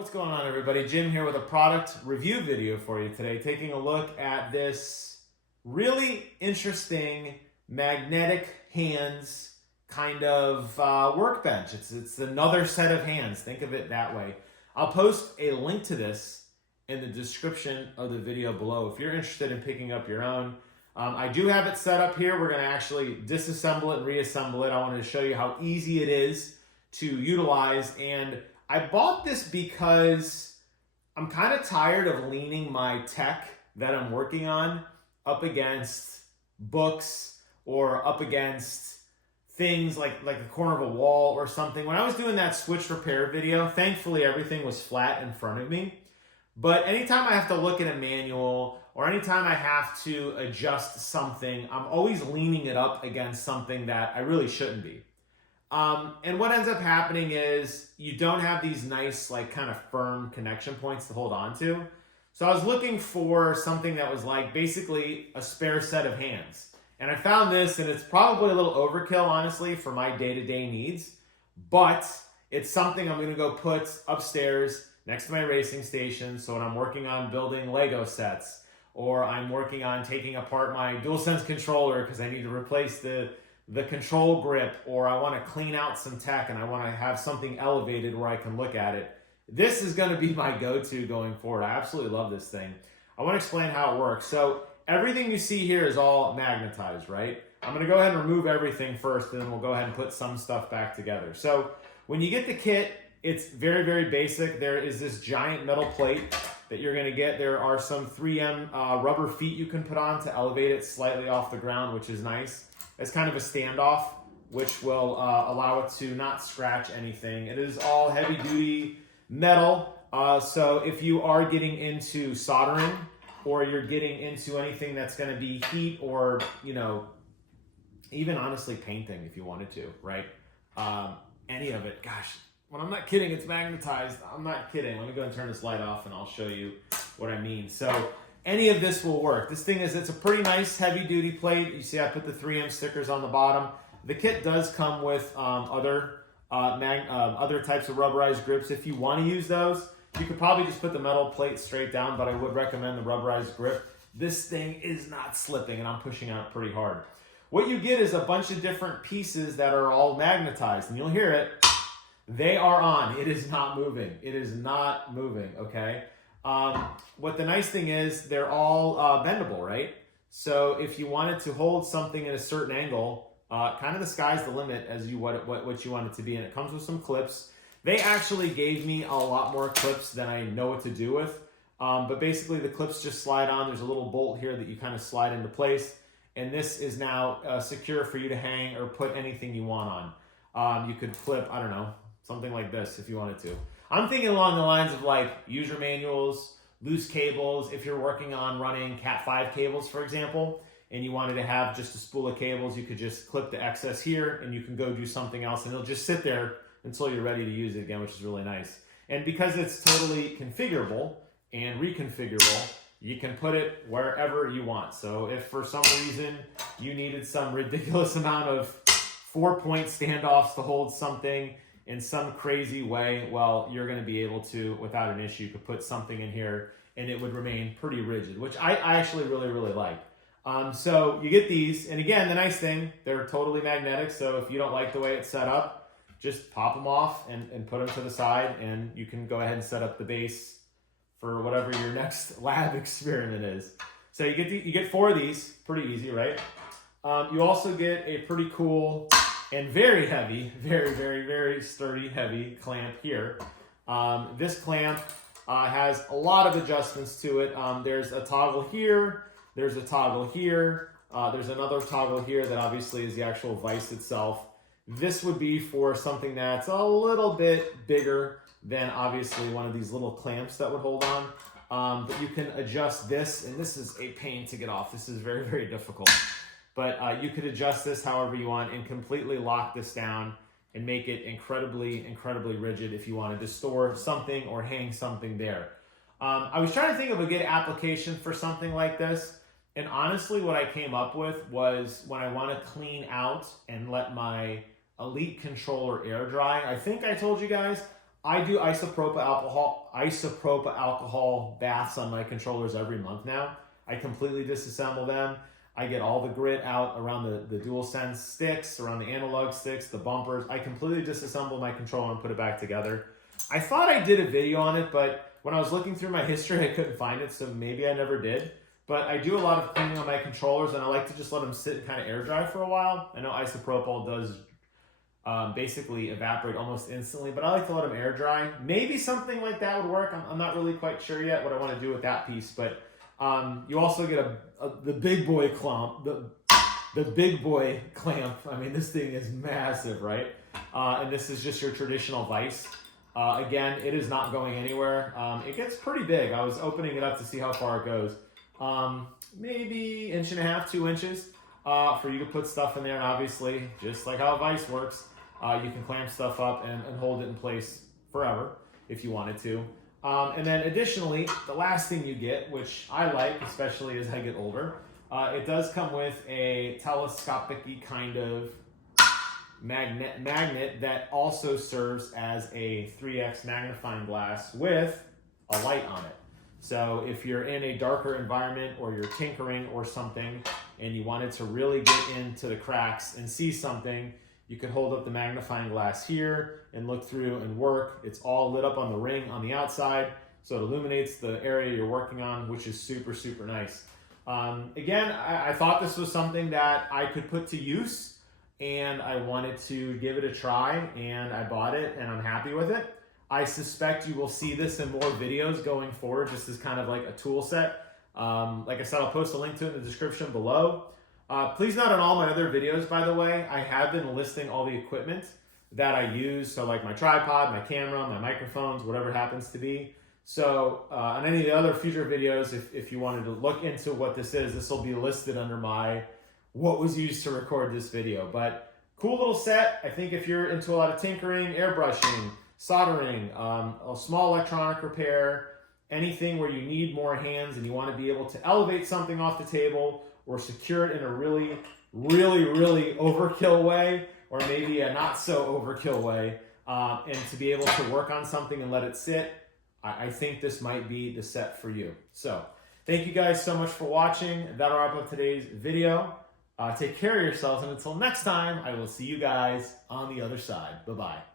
What's going on, everybody? Jim here with a product review video for you today, taking a look at this really interesting magnetic hands kind of workbench. It's another set of hands. Think of it that way. I'll post a link to this in the description of the video below if you're interested in picking up your own. I do have it set up here. We're going to actually disassemble it and reassemble it. I wanted to show you how easy it is to utilize, and I bought this because I'm kind of tired of leaning my tech that I'm working on up against books or up against things like the corner of a wall or something. When I was doing that switch repair video, thankfully everything was flat in front of me. But anytime I have to look at a manual or anytime I have to adjust something, I'm always leaning it up against something that I really shouldn't be. And what ends up happening is you don't have these nice, like, kind of firm connection points to hold on to. So I was looking for something that was like basically a spare set of hands. And I found this, and it's probably a little overkill, honestly, for my day-to-day needs. But it's something I'm going to go put upstairs next to my racing station. So when I'm working on building Lego sets, or I'm working on taking apart my DualSense controller because I need to replace the control grip, or I want to clean out some tech and I want to have something elevated where I can look at it. This is going to be my go-to going forward. I absolutely love this thing. I want to explain how it works. So everything you see here is all magnetized, right? I'm going to go ahead and remove everything first, and then we'll go ahead and put some stuff back together. So when you get the kit, it's very, very basic. There is this giant metal plate that you're going to get. There are some 3M rubber feet you can put on to elevate it slightly off the ground, which is nice. It's kind of a standoff, which will allow it to not scratch anything. It is all heavy-duty metal, so if you are getting into soldering or you're getting into anything that's going to be heat or, you know, even honestly painting if you wanted to, right? Any of it, gosh, when I'm not kidding, it's magnetized. I'm not kidding. Let me go and turn this light off and I'll show you what I mean. So any of this will work. This thing it's a pretty nice heavy duty plate. You see I put the 3M stickers on the bottom. The kit does come with other types of rubberized grips. If you want to use those, you could probably just put the metal plate straight down, but I would recommend the rubberized grip. This thing is not slipping, and I'm pushing on it pretty hard. What you get is a bunch of different pieces that are all magnetized, and you'll hear it. They are on. It is not moving. It is not moving, okay? What the nice thing is, they're all bendable, right? So if you wanted to hold something at a certain angle, kind of the sky's the limit as you what you want it to be. And it comes with some clips. They actually gave me a lot more clips than I know what to do with. But basically the clips just slide on. There's a little bolt here that you kind of slide into place. And this is now secure for you to hang or put anything you want on. You could flip, I don't know, something like this if you wanted to. I'm thinking along the lines of like user manuals, loose cables. If you're working on running Cat 5 cables, for example, and you wanted to have just a spool of cables, you could just clip the excess here and you can go do something else, and it'll just sit there until you're ready to use it again, which is really nice. And because it's totally configurable and reconfigurable, you can put it wherever you want. So if for some reason you needed some ridiculous amount of 4-point standoffs to hold something in some crazy way, well, you're going to be able to, without an issue, you could put something in here and it would remain pretty rigid, which I actually really, really like. So you get these, and again, the nice thing, they're totally magnetic, so if you don't like the way it's set up, just pop them off and put them to the side, and you can go ahead and set up the base for whatever your next lab experiment is. So you get 4 of these, pretty easy, right? You also get a pretty cool and very heavy, very, very, very sturdy, heavy clamp here. This clamp has a lot of adjustments to it. There's a toggle here, there's a toggle here, there's another toggle here that obviously is the actual vise itself. This would be for something that's a little bit bigger than obviously one of these little clamps that would hold on. But you can adjust this, and this is a pain to get off. This is very, very difficult. But you could adjust this however you want and completely lock this down and make it incredibly, incredibly rigid if you wanted to store something or hang something there. I was trying to think of a good application for something like this. And honestly, what I came up with was when I want to clean out and let my Elite controller air dry. I think I told you guys, I do isopropyl alcohol baths on my controllers every month now. I completely disassemble them. I get all the grit out around the DualSense sticks, around the analog sticks, the bumpers. I completely disassemble my controller and put it back together. I thought I did a video on it, but when I was looking through my history, I couldn't find it, so maybe I never did. But I do a lot of cleaning on my controllers, and I like to just let them sit and kind of air dry for a while. I know isopropyl does basically evaporate almost instantly, but I like to let them air dry. Maybe something like that would work. I'm not really quite sure yet what I want to do with that piece, but you also get the big boy clamp, the big boy clamp. I mean, this thing is massive, right? And this is just your traditional vise. Again, it is not going anywhere. It gets pretty big. I was opening it up to see how far it goes. Maybe 1.5 to 2 inches for you to put stuff in there. And obviously, just like how a vise works, you can clamp stuff up and hold it in place forever if you wanted to. And then additionally, the last thing you get, which I like, especially as I get older, it does come with a telescopic kind of magnet that also serves as a 3x magnifying glass with a light on it. So if you're in a darker environment or you're tinkering or something and you wanted to really get into the cracks and see something, you could hold up the magnifying glass here and look through and work. It's all lit up on the ring on the outside, so it illuminates the area you're working on, which is super, super nice. Again, I thought this was something that I could put to use, and I wanted to give it a try, and I bought it, and I'm happy with it. I suspect you will see this in more videos going forward, just as kind of like a tool set. Like I said, I'll post a link to it in the description below. Please note on all my other videos, by the way, I have been listing all the equipment that I use. So like my tripod, my camera, my microphones, whatever it happens to be. So on any of the other future videos, if you wanted to look into what this is, this will be listed under my what was used to record this video. But cool little set. I think if you're into a lot of tinkering, airbrushing, soldering, a small electronic repair, anything where you need more hands and you want to be able to elevate something off the table or secure it in a really, really, really overkill way, or maybe a not so overkill way, and to be able to work on something and let it sit, I think this might be the set for you. So thank you guys so much for watching. That'll wrap up today's video. Take care of yourselves, and until next time, I will see you guys on the other side. Bye-bye.